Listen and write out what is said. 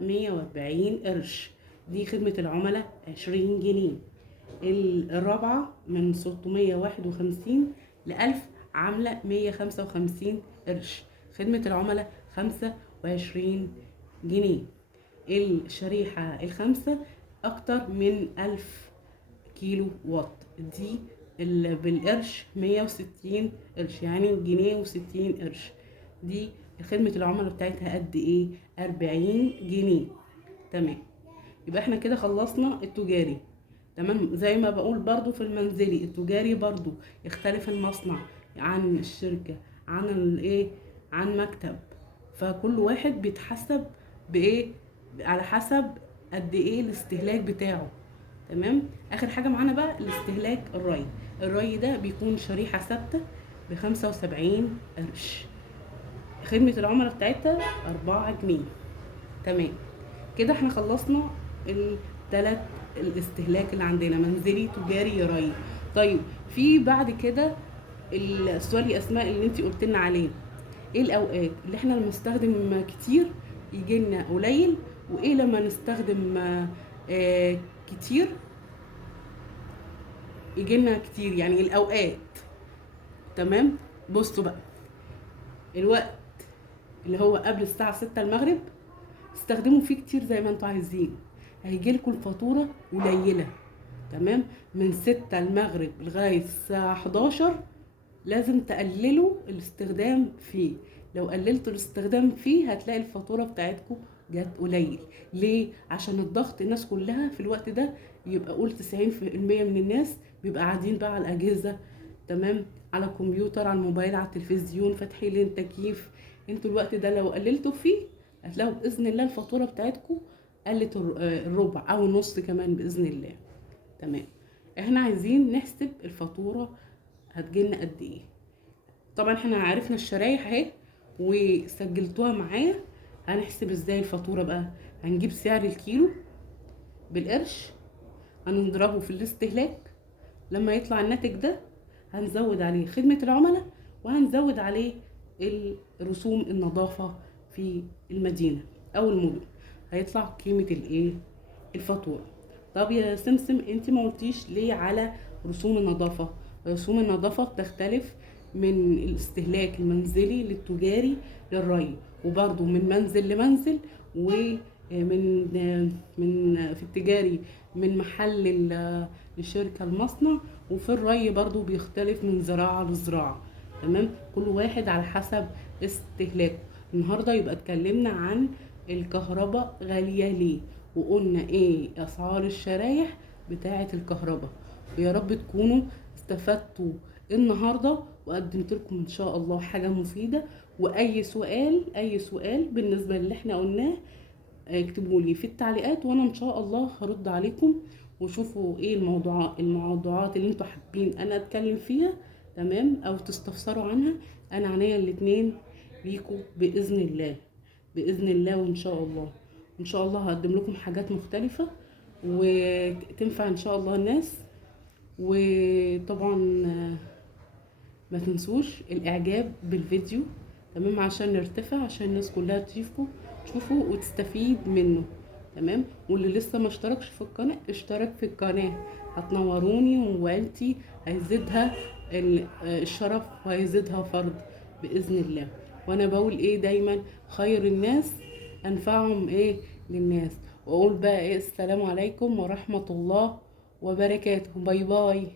140 قرش. دي خدمة العملاء 20 جنيه. الرابعة من 651 ل1000 عاملة 155 قرش. خدمة العملاء 25 جنيه. الشريحة الخامسة أكتر من 1000 كيلو واط، دي بالقرش 160 قرش، يعني جنيه و60 قرش. دي خدمة العملاء بتاعتها قد ايه؟ 40 جنيه. تمام، يبقى احنا كده خلصنا التجاري. تمام، زي ما بقول برضو في المنزلي التجاري برضو يختلف المصنع عن الشركة عن الايه، عن مكتب، فكل واحد بيتحسب بايه، على حسب قد ايه الاستهلاك بتاعه. تمام، اخر حاجة معانا بقى الاستهلاك الري. الري ده بيكون شريحة ثابتة ب75 قرش. خدمة العملاء بتاعتها 4 جنيه. تمام، كده احنا خلصنا الثلاث الاستهلاك اللي عندنا، منزلي تجاري ري. طيب في بعد كده السؤال يا اسماء اللي انت قلت لنا عليه، ايه الاوقات اللي احنا لما نستخدم كتير يجي لنا قليل، وايه لما نستخدم كتير يجي لنا كتير، يعني الاوقات. تمام، بصوا بقى، الوقت اللي هو قبل الساعة 6 المغرب استخدموا فيه كتير زي ما انتوا عايزين، هيجيلكوا الفاتورة قليلة. تمام، من 6 المغرب لغاية الساعة 11 لازم تقللوا الاستخدام فيه. لو قللتوا الاستخدام فيه هتلاقي الفاتورة بتاعتكم جت قليل. ليه؟ عشان الضغط، الناس كلها في الوقت ده يبقى قول 90% من الناس بيبقى قاعدين بقى على الأجهزة. تمام، على الكمبيوتر، على الموبايل، على التلفزيون، فاتحين التكييف. انتوا الوقت ده لو قللتوا فيه هتلاقوا بإذن الله الفاتورة بتاعتكم قلت الربع أو النص كمان بإذن الله. تمام، احنا عايزين نحسب الفاتورة هتجيلنا قد ايه. طبعا احنا عرفنا الشرايح اهي وسجلتوها معايا. هنحسب ازاي الفاتورة بقى؟ هنجيب سعر الكيلو بالقرش، هنضربه في الاستهلاك، لما يطلع الناتج ده هنزود عليه خدمة العملاء، وهنزود عليه رسوم النظافة في المدينة او المدن، هيطلع قيمة الايه، الفاتورة. طب يا سمسم انت ما قلتيش ليه على رسوم النظافة؟ رسوم النظافة بتختلف من الاستهلاك المنزلي للتجاري للري، وبرضو من منزل لمنزل، ومن في التجاري من محل لشركة المصنع، وفي الري برضو بيختلف من زراعة لزراعة. تمام، كل واحد على حسب استهلاكه. النهاردة يبقى اتكلمنا عن الكهرباء غالية ليه، وقلنا ايه اسعار الشرايح بتاعة الكهرباء. ويا رب تكونوا استفدتوا النهاردة وقدمت لكم ان شاء الله حاجة مفيدة. واي سؤال بالنسبة اللي احنا قلناه اكتبوا لي في التعليقات، وانا ان شاء الله هرد عليكم. وشوفوا ايه الموضوعات اللي انتوا حابين انا اتكلم فيها، تمام، او تستفسروا عنها. انا عنيا الاتنين ليكوا باذن الله، باذن الله. وان شاء الله ان شاء الله هقدم لكم حاجات مختلفة وتنفع ان شاء الله الناس. وطبعا ما تنسوش الاعجاب بالفيديو، تمام، عشان نرتفع، عشان الناس كلها تشوفه وتستفيد منه. تمام، واللي لسه ما اشتركش في القناة اشترك في القناة، هتنوروني وعيلتي هيزيدها الشرف وهيزيدها فرض بإذن الله. وانا بقول ايه دايما، خير الناس انفعهم ايه للناس. واقول بقى ايه، السلام عليكم ورحمة الله وبركاته. باي باي.